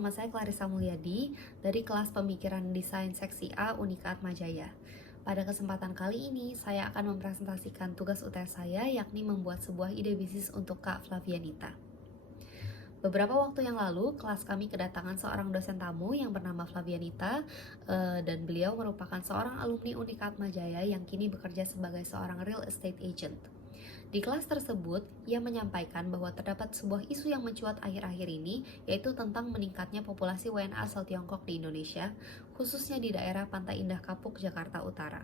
nama saya Clarissa Mulyadi dari kelas Pemikiran Desain Seksi A Unika Atmajaya. Pada kesempatan kali ini, saya akan mempresentasikan tugas UTS saya, yakni membuat sebuah ide bisnis untuk Kak Flavianita. Beberapa waktu yang lalu, kelas kami kedatangan seorang dosen tamu yang bernama Flavianita, dan beliau merupakan seorang alumni Unika Atmajaya yang kini bekerja sebagai seorang real estate agent. Di kelas tersebut, ia menyampaikan bahwa terdapat sebuah isu yang mencuat akhir-akhir ini, yaitu tentang meningkatnya populasi WNA asal Tiongkok di Indonesia, khususnya di daerah Pantai Indah Kapuk, Jakarta Utara.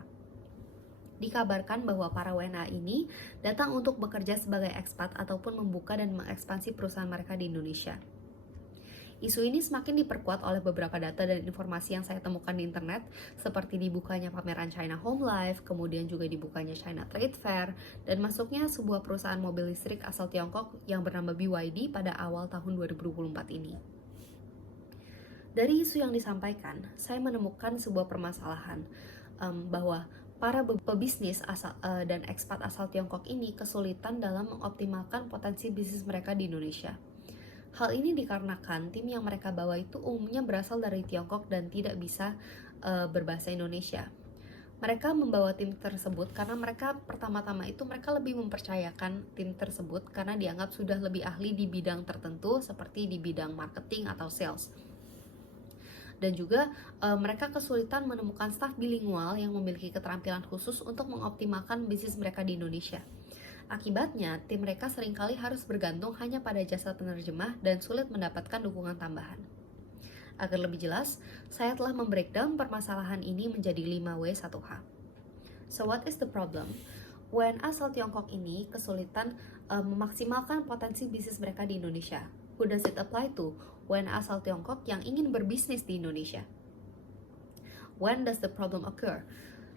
Dikabarkan bahwa para WNA ini datang untuk bekerja sebagai ekspat ataupun membuka dan mengekspansi perusahaan mereka di Indonesia. Isu ini semakin diperkuat oleh beberapa data dan informasi yang saya temukan di internet, seperti dibukanya pameran China Home Life, kemudian juga dibukanya China Trade Fair, dan masuknya sebuah perusahaan mobil listrik asal Tiongkok yang bernama BYD pada awal tahun 2024 ini. Dari isu yang disampaikan, saya menemukan sebuah permasalahan bahwa para pebisnis dan ekspat asal Tiongkok ini kesulitan dalam mengoptimalkan potensi bisnis mereka di Indonesia. Hal ini dikarenakan tim yang mereka bawa itu umumnya berasal dari Tiongkok dan tidak bisa berbahasa Indonesia. Mereka membawa tim tersebut karena mereka pertama-tama itu mereka lebih mempercayakan tim tersebut karena dianggap sudah lebih ahli di bidang tertentu seperti di bidang marketing atau sales. Dan juga mereka kesulitan menemukan staf bilingual yang memiliki keterampilan khusus untuk mengoptimalkan bisnis mereka di Indonesia. Akibatnya, tim mereka seringkali harus bergantung hanya pada jasa penerjemah dan sulit mendapatkan dukungan tambahan. Agar lebih jelas, saya telah membreakdown permasalahan ini menjadi 5W1H. So what is the problem? WNA asal Tiongkok ini kesulitan memaksimalkan potensi bisnis mereka di Indonesia. Who does it apply to? WNA asal Tiongkok yang ingin berbisnis di Indonesia. When does the problem occur?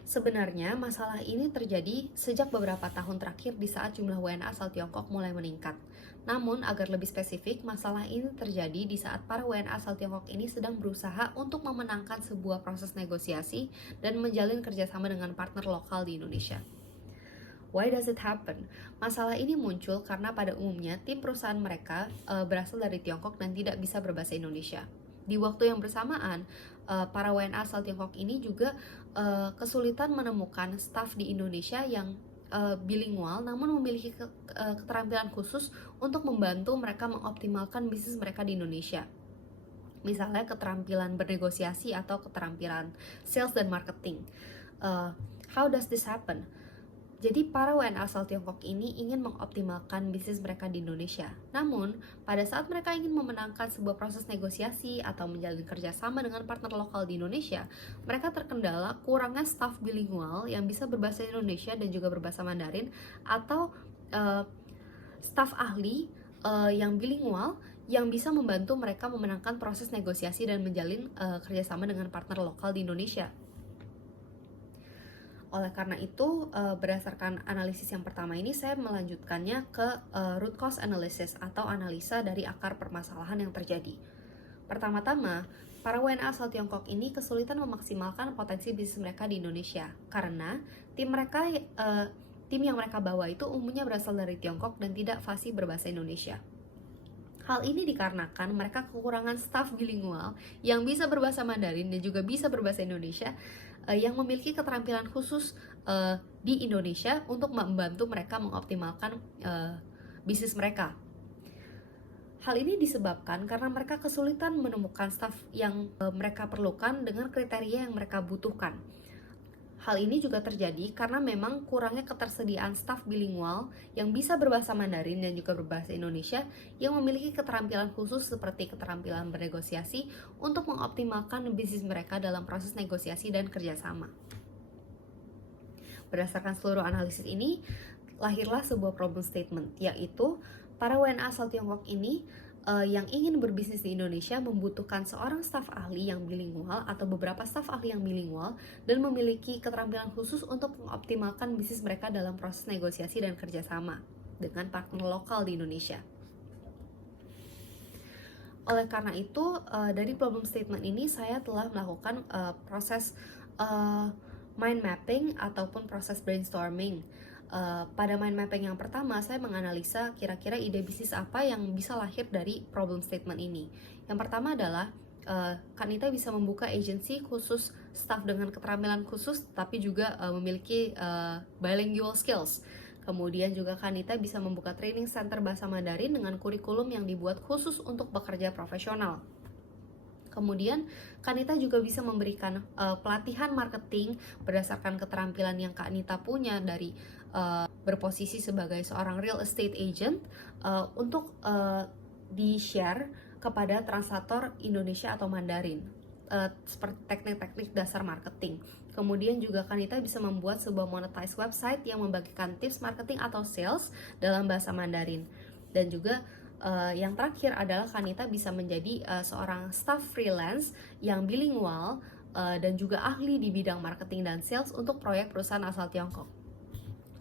Sebenarnya masalah ini terjadi sejak beberapa tahun terakhir di saat jumlah WNA asal Tiongkok mulai meningkat. Namun, agar lebih spesifik, masalah ini terjadi di saat para WNA asal Tiongkok ini sedang berusaha untuk memenangkan sebuah proses negosiasi dan menjalin kerjasama dengan partner lokal di Indonesia. Why does it happen? Masalah ini muncul karena pada umumnya tim perusahaan mereka berasal dari Tiongkok dan tidak bisa berbahasa Indonesia. Di waktu yang bersamaan, para WNA asal Tiongkok ini juga kesulitan menemukan staf di Indonesia yang bilingual namun memiliki keterampilan khusus untuk membantu mereka mengoptimalkan bisnis mereka di Indonesia. Misalnya keterampilan bernegosiasi atau keterampilan sales dan marketing. How does this happen? Jadi para WNA asal Tiongkok ini ingin mengoptimalkan bisnis mereka di Indonesia. Namun, pada saat mereka ingin memenangkan sebuah proses negosiasi atau menjalin kerjasama dengan partner lokal di Indonesia, mereka terkendala kurangnya staf bilingual yang bisa berbahasa Indonesia dan juga berbahasa Mandarin, atau staf ahli yang bilingual yang bisa membantu mereka memenangkan proses negosiasi dan menjalin kerjasama dengan partner lokal di Indonesia. Oleh karena itu, berdasarkan analisis yang pertama ini, saya melanjutkannya ke root cause analysis atau analisa dari akar permasalahan yang terjadi. Pertama-tama, para WNA asal Tiongkok ini kesulitan memaksimalkan potensi bisnis mereka di Indonesia karena tim yang mereka bawa itu umumnya berasal dari Tiongkok dan tidak fasih berbahasa Indonesia. Hal ini dikarenakan mereka kekurangan staf bilingual yang bisa berbahasa Mandarin dan juga bisa berbahasa Indonesia yang memiliki keterampilan khusus di Indonesia untuk membantu mereka mengoptimalkan bisnis mereka. Hal ini disebabkan karena mereka kesulitan menemukan staf yang mereka perlukan dengan kriteria yang mereka butuhkan. Hal ini juga terjadi karena memang kurangnya ketersediaan staf bilingual yang bisa berbahasa Mandarin dan juga berbahasa Indonesia yang memiliki keterampilan khusus seperti keterampilan bernegosiasi untuk mengoptimalkan bisnis mereka dalam proses negosiasi dan kerjasama. Berdasarkan seluruh analisis ini, lahirlah sebuah problem statement, yaitu para WNA asal Tiongkok ini yang ingin berbisnis di Indonesia membutuhkan seorang staf ahli yang bilingual atau beberapa staf ahli yang bilingual dan memiliki keterampilan khusus untuk mengoptimalkan bisnis mereka dalam proses negosiasi dan kerjasama dengan partner lokal di Indonesia. Oleh karena itu, dari problem statement ini saya telah melakukan proses mind mapping ataupun proses brainstorming Pada mind mapping yang pertama, saya menganalisa kira-kira ide bisnis apa yang bisa lahir dari problem statement ini. Yang pertama adalah Kanita bisa membuka agency khusus staff dengan keterampilan khusus, tapi juga memiliki bilingual skills. Kemudian juga Kanita bisa membuka training center bahasa Mandarin dengan kurikulum yang dibuat khusus untuk bekerja profesional. Kemudian Kanita juga bisa memberikan pelatihan marketing berdasarkan keterampilan yang Kanita punya dari berposisi sebagai seorang real estate agent untuk di-share kepada translator Indonesia atau Mandarin seperti teknik-teknik dasar marketing. Kemudian juga Kanita bisa membuat sebuah monetize website yang membagikan tips marketing atau sales dalam bahasa Mandarin. Dan juga yang terakhir adalah Kanita bisa menjadi seorang staff freelance yang bilingual dan juga ahli di bidang marketing dan sales untuk proyek perusahaan asal Tiongkok.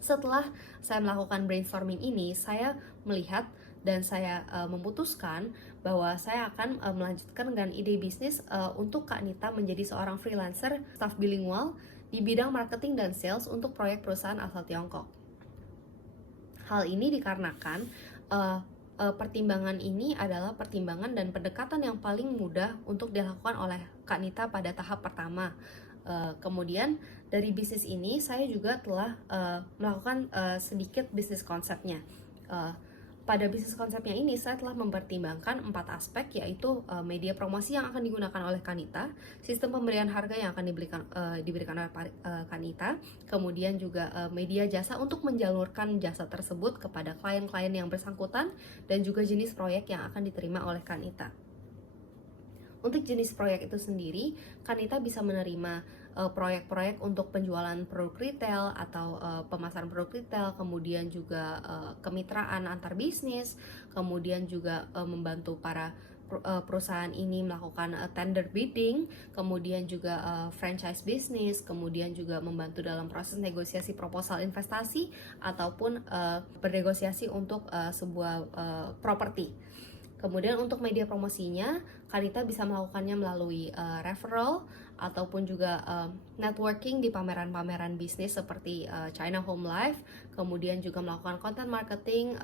Setelah saya melakukan brainstorming ini, saya melihat dan saya memutuskan bahwa saya akan melanjutkan dengan ide bisnis untuk Kanita menjadi seorang freelancer staff bilingual di bidang marketing dan sales untuk proyek perusahaan asal Tiongkok. Hal ini dikarenakan pertimbangan ini adalah pertimbangan dan pendekatan yang paling mudah untuk dilakukan oleh Kanita pada tahap pertama. Kemudian dari bisnis ini saya juga telah melakukan sedikit bisnis konsepnya. Pada bisnis konsepnya ini saya telah mempertimbangkan 4 aspek, yaitu media promosi yang akan digunakan oleh Kanita, sistem pemberian harga yang akan diberikan oleh Kanita, kemudian juga media jasa untuk menjalurkan jasa tersebut kepada klien-klien yang bersangkutan, dan juga jenis proyek yang akan diterima oleh Kanita. Untuk jenis proyek itu sendiri, Kanita bisa menerima proyek-proyek untuk penjualan produk retail atau pemasaran produk retail, kemudian juga kemitraan antar bisnis, kemudian juga membantu para perusahaan ini melakukan tender bidding, kemudian juga franchise bisnis, kemudian juga membantu dalam proses negosiasi proposal investasi ataupun bernegosiasi untuk sebuah properti. Kemudian untuk media promosinya, Kanita bisa melakukannya melalui referral ataupun juga networking di pameran-pameran bisnis seperti China Home Life, kemudian juga melakukan content marketing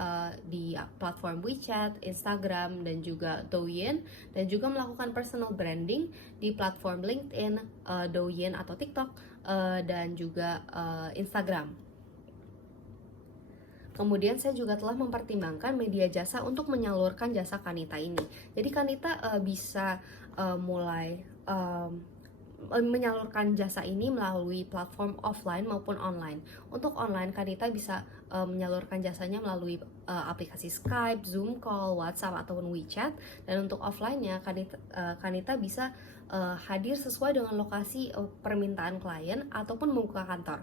di platform WeChat, Instagram, dan juga Douyin, dan juga melakukan personal branding di platform LinkedIn, Douyin atau TikTok, dan juga Instagram. Kemudian saya juga telah mempertimbangkan media jasa untuk menyalurkan jasa Kanita ini. Jadi Kanita bisa mulai menyalurkan jasa ini melalui platform offline maupun online. Untuk online, Kanita bisa menyalurkan jasanya melalui aplikasi Skype, Zoom Call, WhatsApp, ataupun WeChat. Dan untuk offline-nya, Kanita bisa hadir sesuai dengan lokasi permintaan klien ataupun membuka kantor.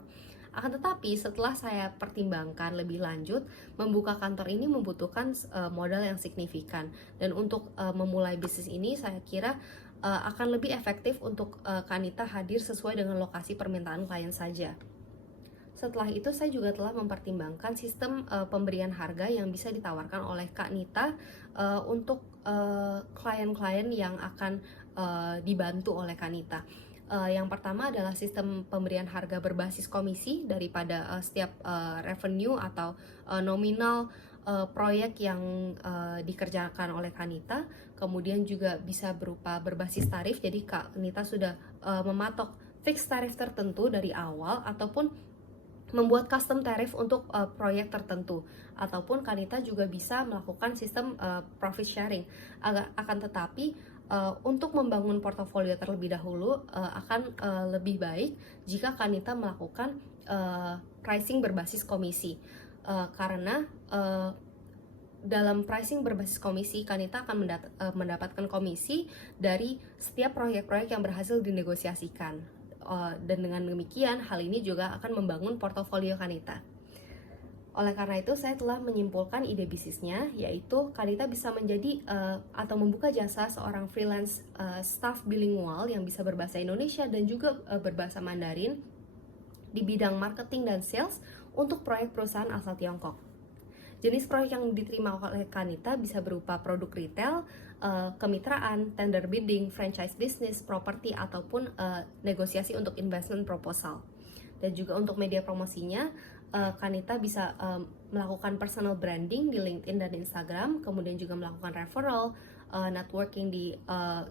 Akan tetapi setelah saya pertimbangkan lebih lanjut, membuka kantor ini membutuhkan modal yang signifikan. Dan untuk memulai bisnis ini saya kira akan lebih efektif untuk Kanita hadir sesuai dengan lokasi permintaan klien saja. Setelah itu saya juga telah mempertimbangkan sistem pemberian harga yang bisa ditawarkan oleh Kanita untuk klien-klien yang akan dibantu oleh Kanita. Yang pertama adalah sistem pemberian harga berbasis komisi daripada setiap revenue atau nominal proyek yang dikerjakan oleh Kanita. Kemudian juga bisa berupa berbasis tarif, jadi Kanita sudah mematok fixed tarif tertentu dari awal, ataupun membuat custom tarif untuk proyek tertentu, ataupun Kanita juga bisa melakukan sistem profit sharing. Akan tetapi untuk membangun portofolio terlebih dahulu akan lebih baik jika Kanita melakukan pricing berbasis komisi, karena dalam pricing berbasis komisi Kanita akan mendapatkan komisi dari setiap proyek-proyek yang berhasil dinegosiasikan, dan dengan demikian hal ini juga akan membangun portofolio Kanita. Oleh karena itu, saya telah menyimpulkan ide bisnisnya, yaitu Kanita bisa menjadi atau membuka jasa seorang freelance staff bilingual yang bisa berbahasa Indonesia dan juga berbahasa Mandarin di bidang marketing dan sales untuk proyek perusahaan asal Tiongkok. Jenis proyek yang diterima oleh Kanita bisa berupa produk retail, kemitraan, tender bidding, franchise business, properti, ataupun negosiasi untuk investment proposal. Dan juga untuk media promosinya, Kanita bisa melakukan personal branding di LinkedIn dan Instagram, kemudian juga melakukan referral, networking di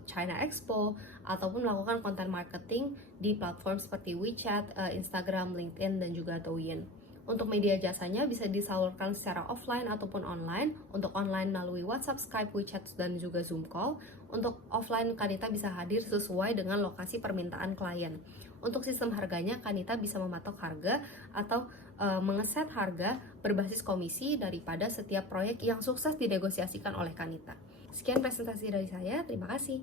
China Expo, ataupun melakukan content marketing di platform seperti WeChat, Instagram, LinkedIn, dan juga Douyin. Untuk media jasanya bisa disalurkan secara offline ataupun online. Untuk online melalui WhatsApp, Skype, WeChat, dan juga Zoom call. Untuk offline, Kanita bisa hadir sesuai dengan lokasi permintaan klien. Untuk sistem harganya, Kanita bisa mematok harga atau mengeset harga berbasis komisi daripada setiap proyek yang sukses dinegosiasikan oleh Kanita. Sekian presentasi dari saya, terima kasih.